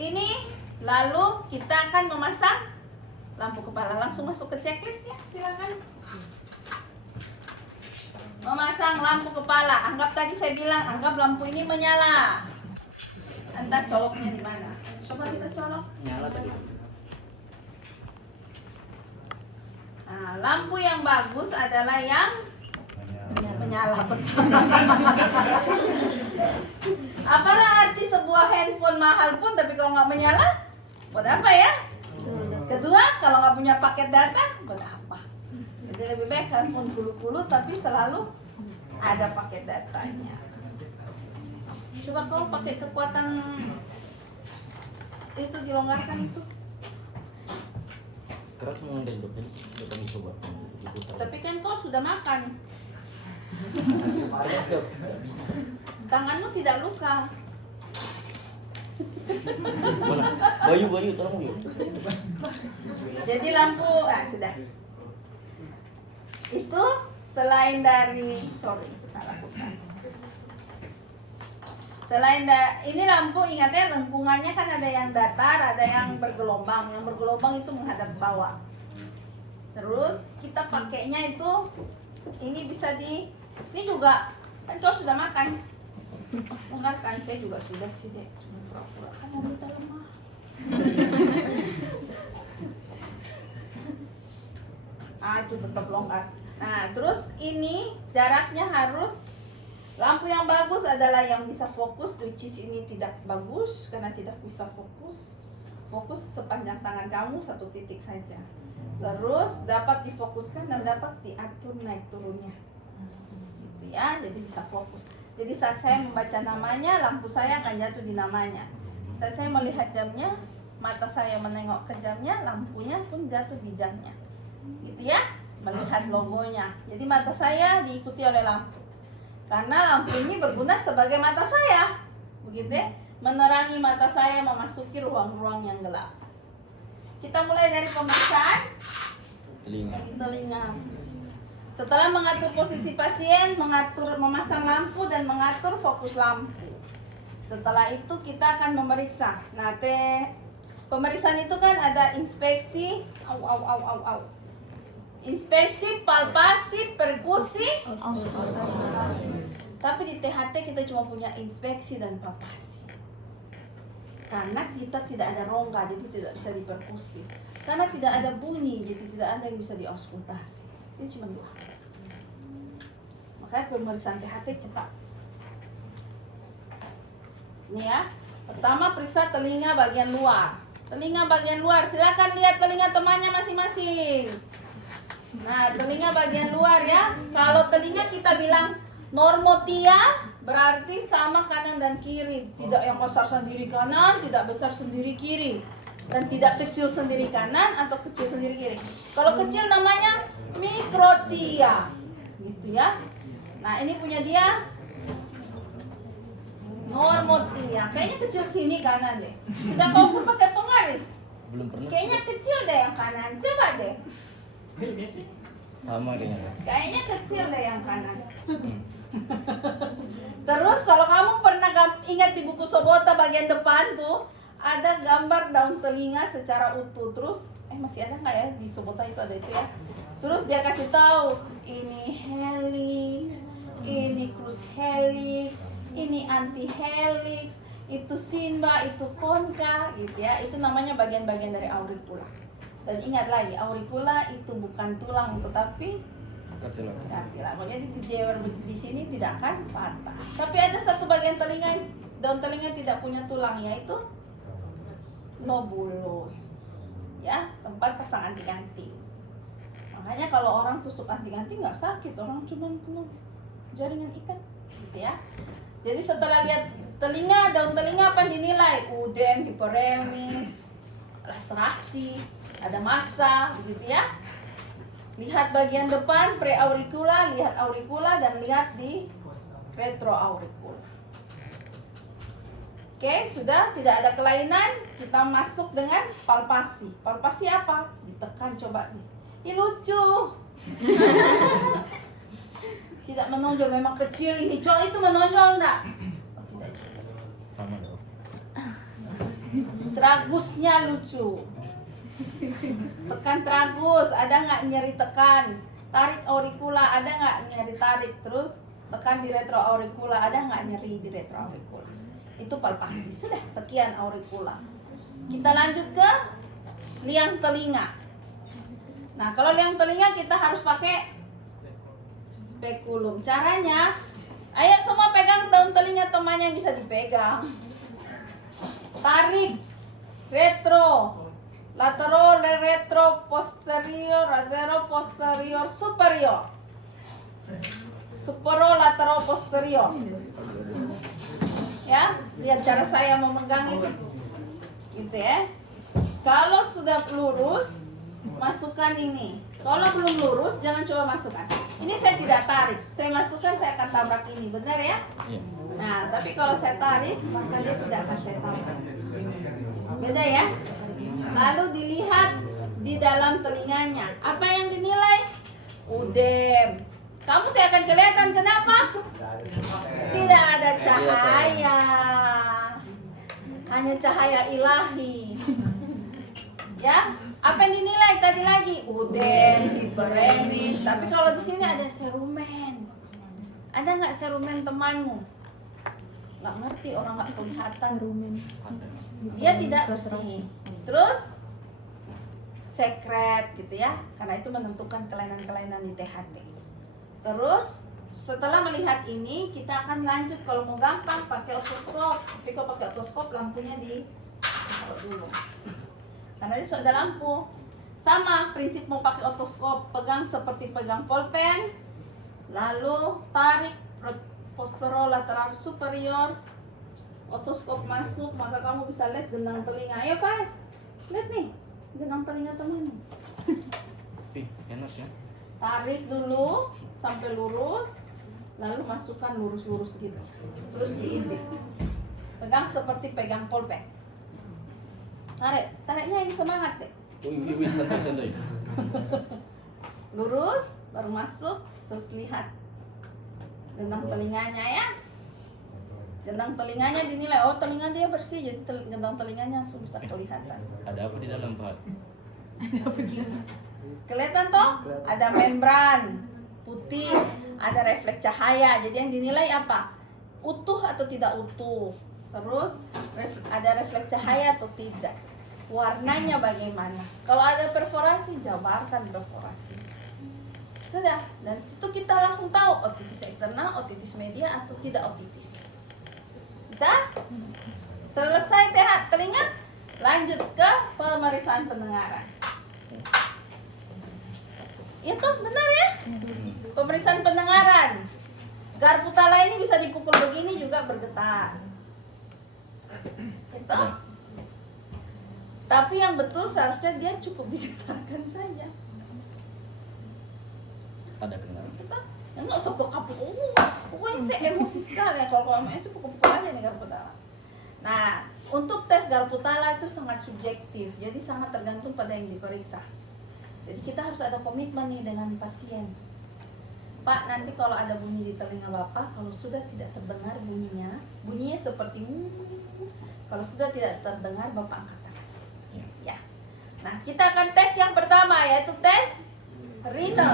ini, lalu kita akan memasang lampu kepala. Langsung masuk ke checklist ya, silakan. Memasang lampu kepala. Anggap tadi saya bilang, anggap lampu ini menyala. Entah coloknya di mana. Coba kita colok. Nyala tadi. Nah, lampu yang bagus adalah yang menyala pertama. Apalah arti sebuah handphone mahal pun tapi kalau nggak menyala, buat apa ya? Kedua, kalau nggak punya paket data, buat apa? Jadi lebih baik handphone kulu-kulu tapi selalu ada paket datanya. Coba kau pakai kekuatan itu dilonggarkan itu. Keras mau dari dokter, dokter coba. Tapi kan kau sudah makan. Tanganmu tidak luka. Mana? Bayu, tolong yuk. Jadi lampu, sudah. Itu selain dari, salah bukan. Ini lampu, ingat ya, lengkungannya kan ada yang datar, ada yang bergelombang. Yang bergelombang itu menghadap bawah. Terus kita pakainya itu, ini bisa ini juga, kan kau sudah makan. Enggak kan, saya juga sudah sih deh. Cuma pura-pura kan wanita lemah. Itu tetap longgar. Nah, terus ini jaraknya harus, lampu yang bagus adalah yang bisa fokus, which is ini tidak bagus karena tidak bisa fokus. Fokus sepanjang tangan kamu satu titik saja. Terus dapat difokuskan dan dapat diatur naik turunnya. Gitu ya, jadi bisa fokus. Jadi saat saya membaca namanya, lampu saya akan jatuh di namanya. Saat saya melihat jamnya, mata saya menengok ke jamnya, lampunya pun jatuh di jamnya. Gitu ya, melihat logonya. Jadi mata saya diikuti oleh lampu. Karena lampu ini berguna sebagai mata saya. Begitu ya, menerangi mata saya memasuki ruang-ruang yang gelap. Kita mulai dari pemeriksaan telinga. Setelah mengatur posisi pasien, memasang lampu dan mengatur fokus lampu. Setelah itu kita akan memeriksa. Nah, pemeriksaan itu kan ada inspeksi, inspeksi, palpasi, perkusi. Tapi di THT kita cuma punya inspeksi dan palpasi. Karena kita tidak ada rongga, jadi tidak bisa diperkusi. Karena tidak ada bunyi, jadi tidak ada yang bisa diauskultasi. Ini cuma dua. Makanya pemeriksaan THT cepat. Ini ya. Pertama periksa telinga bagian luar. Telinga bagian luar, silakan lihat telinga temannya masing-masing. Nah, telinga bagian luar ya. Kalau telinga kita bilang normotia, berarti sama kanan dan kiri. Tidak yang besar sendiri kanan, tidak besar sendiri kiri. Dan tidak kecil sendiri kanan atau kecil sendiri kiri. Kalau kecil namanya mikrotia. Gitu ya. Nah, ini punya dia normotia. Kayaknya kecil sini kanan deh. Sudah kau pun pakai penggaris? Belum pernah. Kayaknya kecil deh yang kanan. Coba deh. Sama kayaknya. Kayaknya kecil deh yang kanan. Terus kalau kamu pernah ingat di buku Sobota bagian depan tuh ada gambar daun telinga secara utuh. Terus masih ada nggak ya di Sobota itu, ada itu ya. Terus dia kasih tahu ini helix, ini crus helix, ini anti helix, itu simba, itu concha gitu ya. Itu namanya bagian-bagian dari auricula. Dan ingat lagi, auricula itu bukan tulang tetapi kartilage. Jadi di sini tidak akan patah. Tapi ada satu bagian telinga, daun telinga tidak punya tulang, yaitu lobulus. Ya, tempat pasang anting-anting. Makanya kalau orang tusuk anting-anting nggak sakit, orang cuma jaringan ikan, gitu ya. Jadi setelah lihat telinga, daun telinga apa dinilai? Udem, hiperemis, laserasi, ada massa, begitu ya. Lihat bagian depan preauricula, lihat auricula dan lihat di retroauricula. Oke, sudah tidak ada kelainan, kita masuk dengan palpasi. Palpasi apa? Ditekan coba nih. Ini lucu. Tidak menonjol, memang kecil ini. Coba itu menonjol enggak? Oh, tidak juga. Sama dong. Tragusnya lucu. Tekan tragus, ada nggak nyeri tekan? Tarik auricula, ada nggak nyeri tarik? Terus tekan di retroauricula, ada nggak nyeri di retroauricula? Itu palpasi. Sudah, sekian auricula. Kita lanjut ke liang telinga. Nah, kalau liang telinga kita harus pakai spekulum. Caranya, ayo semua pegang daun telinga teman yang bisa dipegang. Tarik retro, lateral, retro, posterior, lateral, posterior, superior, supero, lateral, posterior. Ya, lihat cara saya memegang itu, gitu ya. Kalau sudah lurus, masukkan ini. Kalau belum lurus, jangan coba masukkan. Ini saya tidak tarik, saya masukkan, saya akan tabrak ini, benar ya? Iya. Nah, tapi kalau saya tarik, maka dia tidak akan saya tabrak. Beda ya? Lalu dilihat di dalam telinganya. Apa yang dinilai? Udem. Kamu tidak akan kelihatan, kenapa? Tidak ada cahaya. Hanya cahaya ilahi. Ya? Apa yang dinilai tadi lagi? Udem, hiperemis. Tapi kalau di sini ada serumen. Ada nggak serumen temanmu? Nggak ngerti, orang nggak kelihatan. Dia tidak bersih. Terus sekret gitu ya, karena itu menentukan kelainan-kelainan di THT. Terus setelah melihat ini, kita akan lanjut kalau mau gampang pakai otoskop. Tapi kalau pakai otoskop lampunya di taruh dulu. Karena ini sudah ada lampu. Sama prinsip mau pakai otoskop, pegang seperti pegang pulpen, lalu tarik posterolateral superior, otoskop masuk, maka kamu bisa lihat gendang telinga. Ayo Fas, lihat nih gendang telinga teman. Enak ya. Tarik dulu sampai lurus, lalu masukkan lurus-lurus gitu, terus diintip. Pegang seperti pegang pulpen. Tariknya ini semangat deh. Wih, santai. Lurus, baru masuk, terus lihat gendang telinganya ya. Gendang telinganya dinilai, oh telinga dia bersih, jadi gendang telinganya langsung bisa kelihatan. Ada apa di dalam Pak? Kelihatan toh? Ada membran putih, ada refleks cahaya. Jadi yang dinilai apa? Utuh atau tidak utuh. Terus ada refleks cahaya atau tidak. Warnanya bagaimana? Kalau ada perforasi, jabarkan perforasi. Sudah, dan itu kita langsung tahu otitis eksternal, otitis media atau tidak otitis. Bisa? Selesai telinga, lanjut ke pemeriksaan pendengaran. Itu benar ya? Pemeriksaan pendengaran. Garpu tala ini bisa dipukul begini juga bergetar. Itu. Tapi yang betul seharusnya dia cukup digetarkan saja. Ada kendala. Kita ya nggak usah pukul-pukul. Pokoknya saya emosi sekali ya kalau kamu itu pukul-pukul aja nih garpu tala. Nah, untuk tes garpu tala itu sangat subjektif. Jadi sangat tergantung pada yang diperiksa. Jadi kita harus ada komitmen nih dengan pasien. Pak, nanti kalau ada bunyi di telinga Bapak, kalau sudah tidak terdengar bunyinya seperti kalau sudah tidak terdengar Bapak angkat tangan. Ya. Nah, kita akan tes yang pertama yaitu tes Rine.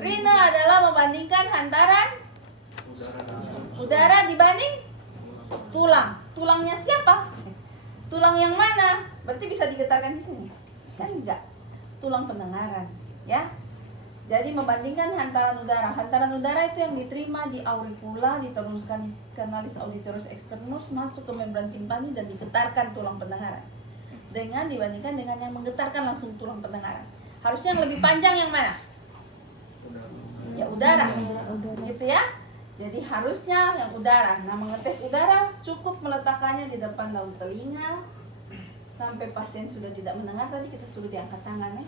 Rine adalah membandingkan hantaran udara dibanding tulang. Tulangnya siapa? Tulang yang mana? Berarti bisa digetarkan di sini. Kan enggak. Tulang pendengaran, ya. Jadi membandingkan hantaran udara. Hantaran udara itu yang diterima di auricula, diteruskan di canalis auditorius externus, masuk ke membran timpani dan digetarkan tulang pendengaran. Dengan dibandingkan dengan yang menggetarkan langsung tulang pendengaran. Harusnya yang lebih panjang yang mana? Ya udara. Gitu ya. Jadi harusnya yang udara. Nah, mengetes udara cukup meletakkannya di depan daun telinga sampai pasien sudah tidak mendengar. Tadi kita suruh diangkat tangan ya.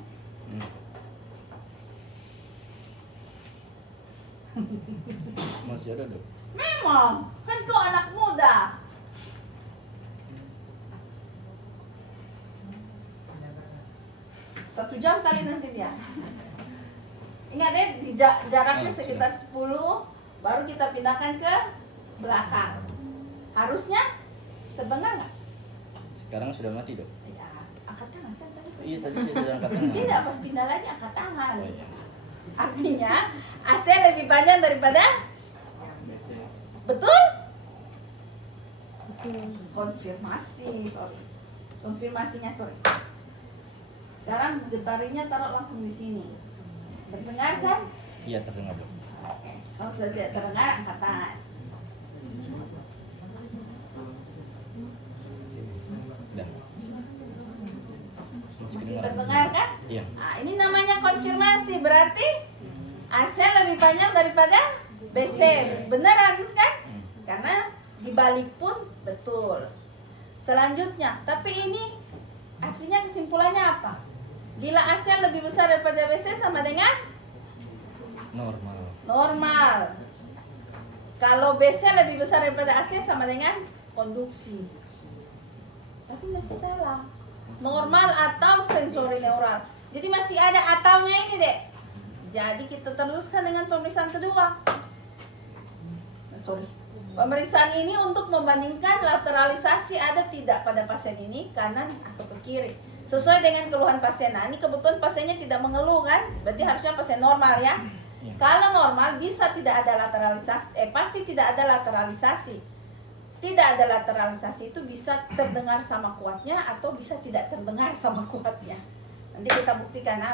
Masih ada dok? Memang, kan kau anak muda. Satu jam kali nanti dia. Ingat deh, jaraknya sekitar 10, baru kita pindahkan ke belakang. Harusnya terdengar nggak? Sekarang sudah mati dok. Ya, angkat tangan kan tadi. Iya tadi saya sudah angkat tangan. Tidak, pas pindah lagi angkat tangan. Oh iya. Artinya AC lebih panjang daripada betul? Konfirmasi, sorry. Konfirmasinya sorry. Sekarang getarinya taruh langsung di sini. Terdengar kan? Iya terdengar dok. Oke. Kalau sudah tidak terdengar angkat tangan. Dah. Masih terdengar kan? Iya. Nah, ini namanya konfirmasi, berarti AC lebih panjang daripada BC. Beneran kan? Karena dibalik pun betul. Selanjutnya, tapi ini artinya kesimpulannya apa? Bila AC lebih besar daripada BC sama dengan Normal. normal. Kalau BC lebih besar daripada AC sama dengan konduksi. Tapi masih salah. Normal atau sensori neural. Jadi masih ada ataunya ini, Dek. Jadi kita teruskan dengan pemeriksaan kedua. Sorry. Pemeriksaan ini untuk membandingkan lateralisasi ada tidak pada pasien ini, kanan atau ke kiri. Sesuai dengan keluhan pasien. Nah, ini kebetulan pasiennya tidak mengeluh kan? Berarti harusnya pasien normal ya. Kalau normal bisa tidak ada lateralisasi, pasti tidak ada lateralisasi. Tidak ada lateralisasi itu bisa terdengar sama kuatnya atau bisa tidak terdengar sama kuatnya. Nanti kita buktikan.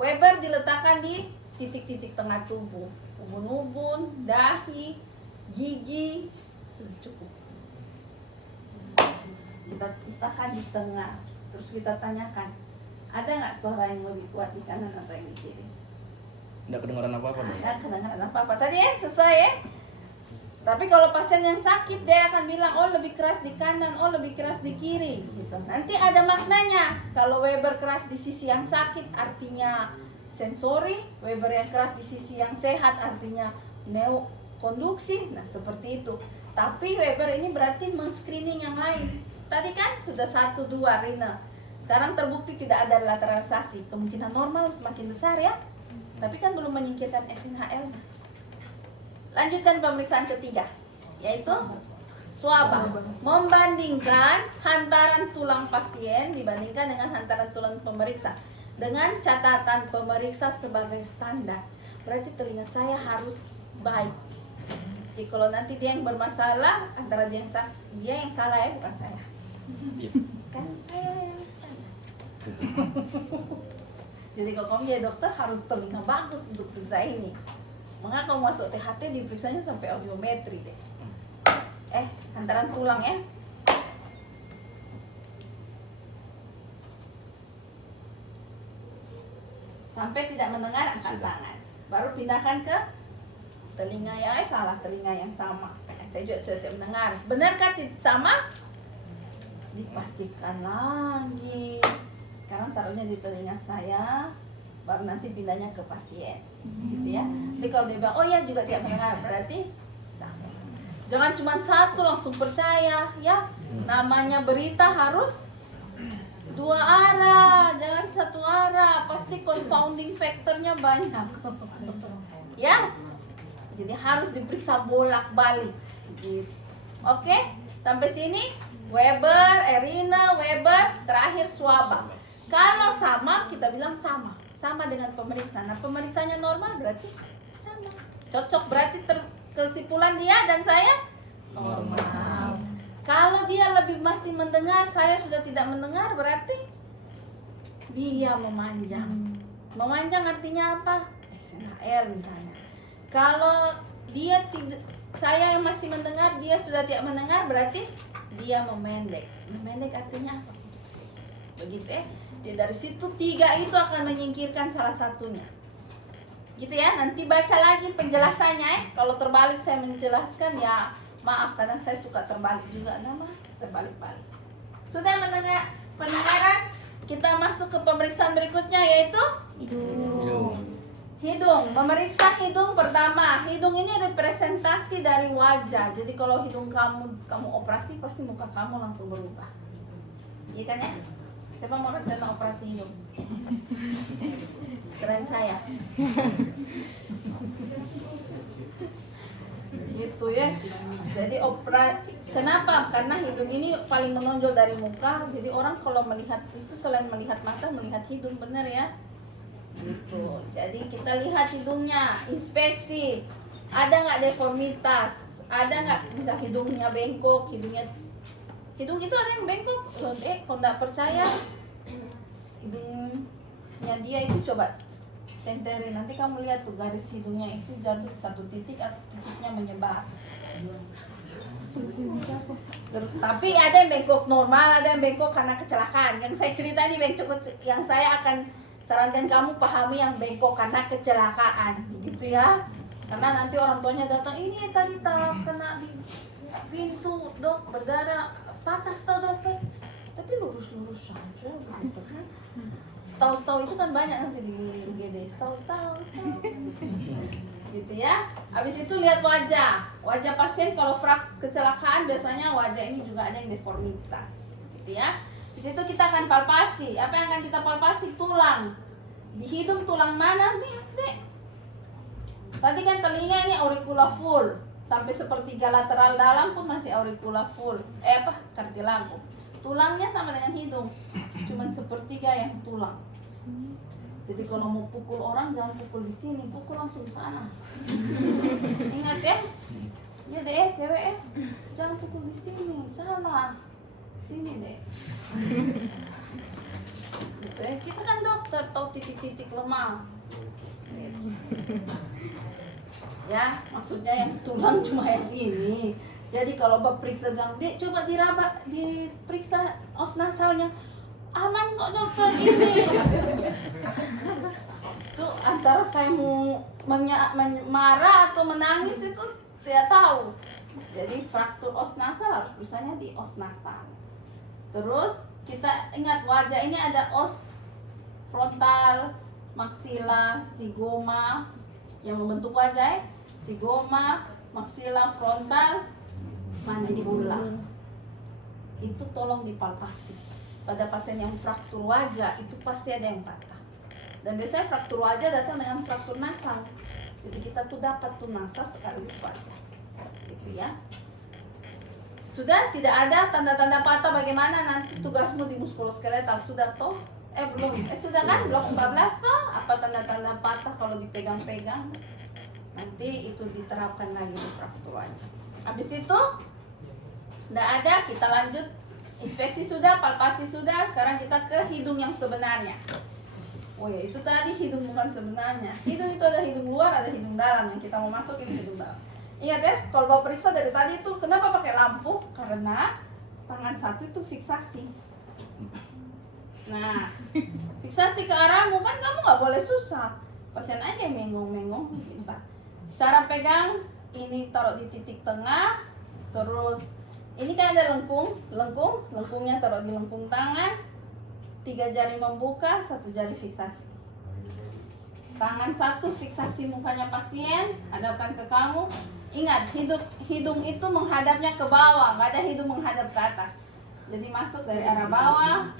Weber diletakkan di titik-titik tengah tubuh, ubun-ubun, dahi, gigi, sudah cukup. Kita letakkan di tengah, terus kita tanyakan, ada nggak suara yang lebih kuat di kanan atau yang di kiri? Tidak kedengaran apa-apa dok. Nggak kedengaran apa-apa tadi ya, sesuai ya. Tapi kalau pasien yang sakit dia akan bilang, oh lebih keras di kanan, oh lebih keras di kiri gitu. Nanti ada maknanya. Kalau Weber keras di sisi yang sakit artinya sensori, Weber yang keras di sisi yang sehat artinya konduksi. Nah seperti itu. Tapi Weber ini berarti men-screening yang lain. Tadi kan sudah 1, 2 Rina. Sekarang terbukti tidak ada lateralisasi. Kemungkinan normal semakin besar ya. Tapi kan belum menyingkirkan SNHL. Lanjutkan pemeriksaan ketiga, yaitu swaba. Membandingkan hantaran tulang pasien dibandingkan dengan hantaran tulang pemeriksa. Dengan catatan pemeriksa sebagai standar. Berarti telinga saya harus baik. Jadi kalau nanti dia yang bermasalah, antara dia yang salah ya, bukan saya. Iya. Kan saya yang standar. Jadi kalau kamu jadi dokter harus telinga bagus untuk periksa ini. Maka kamu masuk THT diperiksanya sampai audiometri deh. Hantaran tulang ya. Sampai tidak mendengar angkat tangan. Baru pindahkan ke telinga yang telinga yang sama. Saya juga sudah tidak mendengar. Benarkah sama? Dipastikan lagi. Sekarang taruhnya di telinga saya, baru nanti pindahnya ke pasien, gitu ya. Jadi kalau dia bilang, oh ya juga tidak mendengar, berarti sama. Jangan cuma satu langsung percaya, ya. Namanya berita harus 2 arah, jangan 1 arah. Pasti confounding factornya banyak, ya. Jadi harus diperiksa bolak-balik, gitu. Oke, sampai sini Weber, Erina, Weber, terakhir swaba. Kalau sama, kita bilang sama dengan pemeriksa. Nah, pemeriksanya normal berarti sama. Cocok berarti kesimpulan dia dan saya normal. Kalau dia masih mendengar, saya sudah tidak mendengar, berarti dia memanjang. Memanjang artinya apa? SNHL misalnya. Kalau saya yang masih mendengar, dia sudah tidak mendengar, berarti dia memendek. Memendek artinya apa? Begitu ya. Jadi dari situ 3 itu akan menyingkirkan salah satunya. Gitu ya, nanti baca lagi penjelasannya. Kalau terbalik saya menjelaskan ya maaf, kadang saya suka terbalik juga terbalik-balik. Sudah mendengar pendengaran? Kita masuk ke pemeriksaan berikutnya yaitu hidung. Memeriksa hidung pertama. Hidung ini representasi dari wajah. Jadi kalau hidung kamu operasi pasti muka kamu langsung berubah. Iya kan ya? Siapa mau rencana operasi hidung? Selain saya. Gitu ya. Jadi kenapa? Karena hidung ini paling menonjol dari muka. Jadi orang kalau melihat itu selain melihat mata, melihat hidung, bener ya. Gitu. Jadi kita lihat hidungnya, inspeksi. Ada nggak deformitas? Ada nggak bisa hidungnya bengkok, hidung itu ada yang bengkok. Kalau nggak percaya, hidungnya dia itu coba tenterin, nanti kamu lihat tuh garis hidungnya itu jatuh di satu titik atau titiknya menyebar. Tapi ada yang bengkok normal, ada yang bengkok karena kecelakaan. Yang saya cerita ini bengkok yang saya akan sarankan kamu pahami yang bengkok karena kecelakaan, gitu ya. Karena nanti orang tuanya datang, ini tadi kena di pintu dok, berdarah, patas tau dokter. Tapi lurus-lurus saja, gitu kan. Setahu itu kan banyak nanti di UGD, setahu gitu ya. Habis itu lihat wajah pasien. Kalau kecelakaan biasanya wajah ini juga ada yang deformitas, gitu ya. Di situ kita akan palpasi. Apa yang akan kita palpasi? Tulang. Di hidung tulang mana? Lihat deh. Tadi kan telinga ini auricula full, sampai sepertiga lateral dalam pun masih auricula full. Cartilago. Tulangnya sama dengan hidung, cuman sepertiga yang tulang. Jadi kalau mau pukul orang jangan pukul di sini, pukul langsung di sana. Ingat ya, ya deh cewek jangan pukul di sini, salah. Sini deh. Gitu ya. Kita kan dokter, tahu titik-titik lemah. Ya, maksudnya yang tulang cuma yang ini. Jadi kalau Bapak periksa bilang, Dek coba diperiksa os nasalnya. Aman kok dokter ini. Itu antara saya mau marah atau menangis itu tidak tahu. Jadi fraktur os nasal harus berusaha di os nasal. Terus kita ingat wajah ini ada os frontal, maksila, zigoma yang membentuk wajah. Zigoma, maksila, frontal, mandibula. Itu tolong dipalpasi. Pada pasien yang fraktur wajah itu pasti ada yang patah. Dan biasanya fraktur wajah datang dengan fraktur nasal. Jadi kita tuh dapat tuh nasal sekaligus wajah. Gitu ya. Sudah tidak ada tanda-tanda patah, bagaimana nanti tugasmu di muskuloskeletal sudah toh? Belum. Sudah kan? Blok 14 toh? Apa tanda-tanda patah kalau dipegang-pegang? Nanti itu diterapkan lagi di fraktur wajah. Habis itu tidak ada, kita lanjut. Inspeksi sudah, palpasi sudah. Sekarang kita ke hidung yang sebenarnya. Oh ya, itu tadi hidung bukan sebenarnya. Hidung itu ada hidung luar, ada hidung dalam. Yang kita mau masuk ini hidung dalam. Ingat ya, kalau Bapak periksa dari tadi itu kenapa pakai lampu? Karena tangan satu itu fiksasi. Nah, fiksasi ke arahmu kan kamu nggak boleh susah. Pasien aja yang mengong-mengong kita. Cara pegang ini taruh di titik tengah, terus ini kan ada lengkungnya taruh di lengkung tangan, 3 jari membuka, 1 jari fiksasi. Tangan satu fiksasi mukanya pasien, hadapkan ke kamu. Ingat, hidung itu menghadapnya ke bawah, nggak ada hidung menghadap ke atas. Jadi masuk dari arah bawah,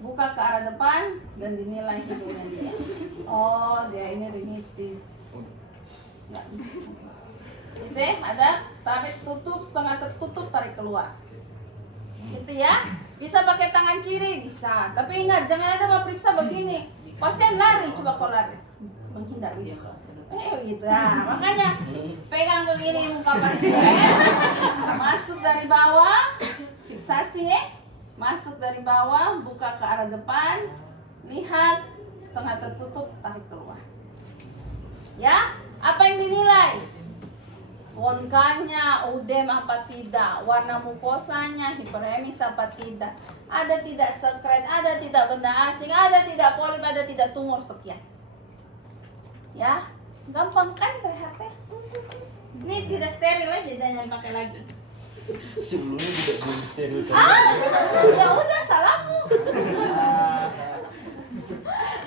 buka ke arah depan, dan dinilai hidungnya dia. Oh, dia ini rinitis. Nggak. Gitu ya, ada tarik tutup, setengah tertutup, tarik keluar. Gitu ya. Bisa pakai tangan kiri, bisa. Tapi ingat, jangan ada Bapak periksa begini. Pasien lari, coba kau lari. Menghindar gitu. Gitu ya. Makanya pegang begini muka pasien. Masuk dari bawah, fiksasi ya. Masuk dari bawah, buka ke arah depan. Lihat, setengah tertutup, tarik keluar. Ya, apa yang dinilai? Konkanya, udem apa tidak, warna mukosanya, hiperemis apa tidak, ada tidak sekret, ada tidak benda asing, ada tidak polip, ada tidak tumor, sekian. Ya, gampang kan terlihatnya. Ini tidak steril aja, jangan pakai lagi. Sebelumnya tidak belum steril kan? Ya udah salahmu.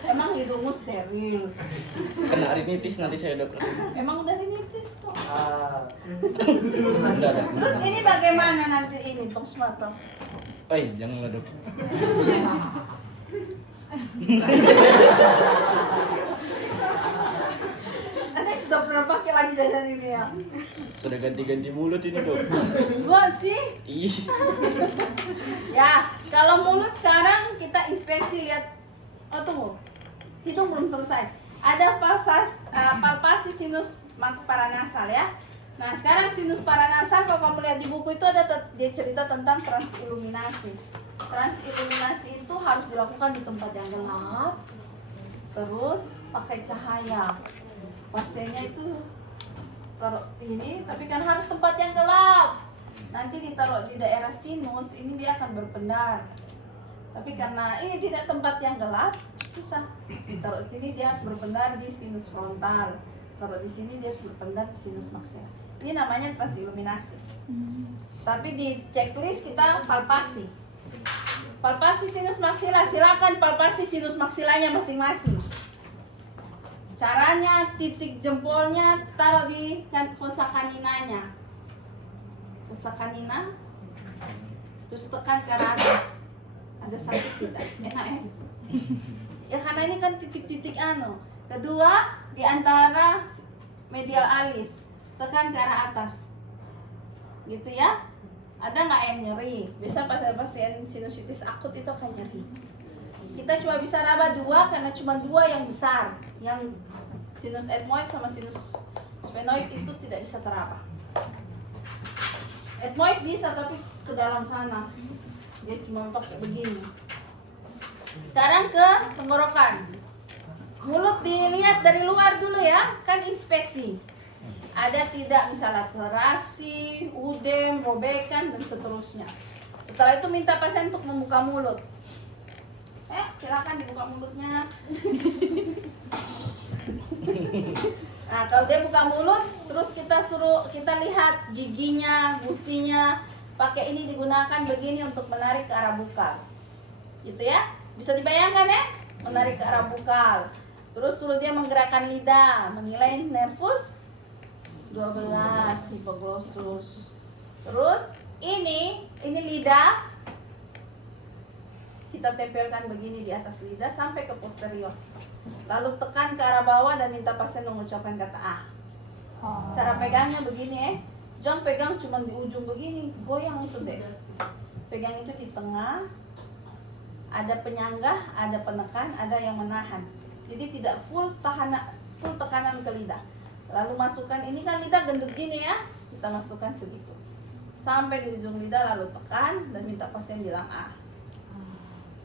Emang hidungmu steril. Kena rinitis nanti saya dokter. Emang udah rinitis kok. Udah ada. Terus ini bagaimana nanti ini tong mata? Janganlah dok. Nanti sudah pernah pakai lagi kejadian ini ya. Sudah ganti-ganti mulut ini dok. Enggak sih. Ih. Ya, kalau mulut sekarang kita inspeksi lihat. Oh tunggu, hidung belum selesai. Ada palpasi sinus paranasal ya. Nah sekarang sinus paranasal kalau kamu lihat di buku itu ada dia cerita tentang transiluminasi. Transiluminasi itu harus dilakukan di tempat yang gelap, terus pakai cahaya. Pasiennya itu taruh ini, tapi kan harus tempat yang gelap. Nanti ditaruh di daerah sinus, ini dia akan berpendar. Tapi karena ini tidak tempat yang gelap, susah. Ditaruh di sini dia harus berpendar di sinus frontal. Taruh di sini dia harus berpendar di sinus maksila. Ini namanya transiluminasi. Tapi di checklist kita palpasi. Palpasi sinus maksila, silakan palpasi sinus maksilanya masing-masing. Caranya titik jempolnya taruh di fossa caninanya. Fossa canina. Terus tekan ke atas. Ada sakit tidak? Enak ya? Ya karena ini kan titik-titik Kedua, di antara medial alis. Tekan ke arah atas. Gitu ya. Ada nggak yang nyeri? Biasa pasien sinusitis akut itu akan nyeri. Kita cuma bisa raba 2 karena cuma 2 yang besar. Yang sinus ethmoid sama sinus sphenoid itu tidak bisa teraba. Ethmoid bisa tapi ke dalam sana. Dia cuma pakai begini. Sekarang ke tenggorokan. Mulut dilihat dari luar dulu ya, kan inspeksi. Ada tidak misalnya laterasi, udem, robekan dan seterusnya. Setelah itu minta pasien untuk membuka mulut. Silakan dibuka mulutnya. Nah, kalau dia buka mulut, terus kita lihat giginya, gusinya. Pakai ini digunakan begini untuk menarik ke arah bukal. Gitu ya. Bisa dibayangkan ya? Menarik ke arah bukal. Terus suruh dia menggerakkan lidah, menilai nervus 12, hipoglossus. Terus ini lidah. Kita tempelkan begini di atas lidah sampai ke posterior. Lalu tekan ke arah bawah dan minta pasien mengucapkan kata A. Cara pegangnya begini ya. Jangan pegang cuma di ujung begini, goyang itu deh. Pegang itu di tengah. Ada penyanggah, ada penekan, ada yang menahan. Jadi tidak full tekanan ke lidah. Lalu masukkan, ini kan lidah gendut gini ya. Kita masukkan segitu. Sampai di ujung lidah lalu tekan dan minta pasien bilang A.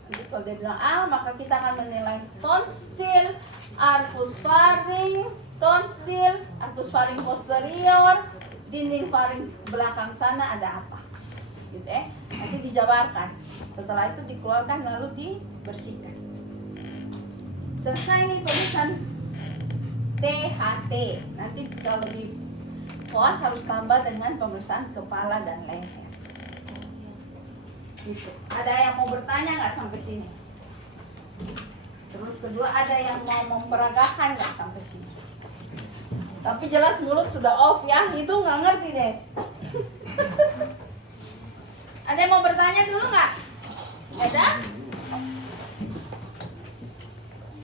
Nanti kalau dia bilang A, maka kita akan menilai tonsil, arcus faring, tonsil, arcus faring posterior, dinding faring belakang sana ada apa. Gitu ya. Nanti dijabarkan. Setelah itu dikeluarkan lalu dibersihkan. Selesai nih pemeriksaan THT. Nanti kalau di koas harus tambah dengan pemeriksaan kepala dan leher. Gitu. Ada yang mau bertanya nggak sampai sini? Terus kedua, ada yang mau memperagakan nggak sampai sini? Tapi jelas mulut sudah off ya, itu nggak ngerti deh. Ada yang mau bertanya dulu nggak? Ada?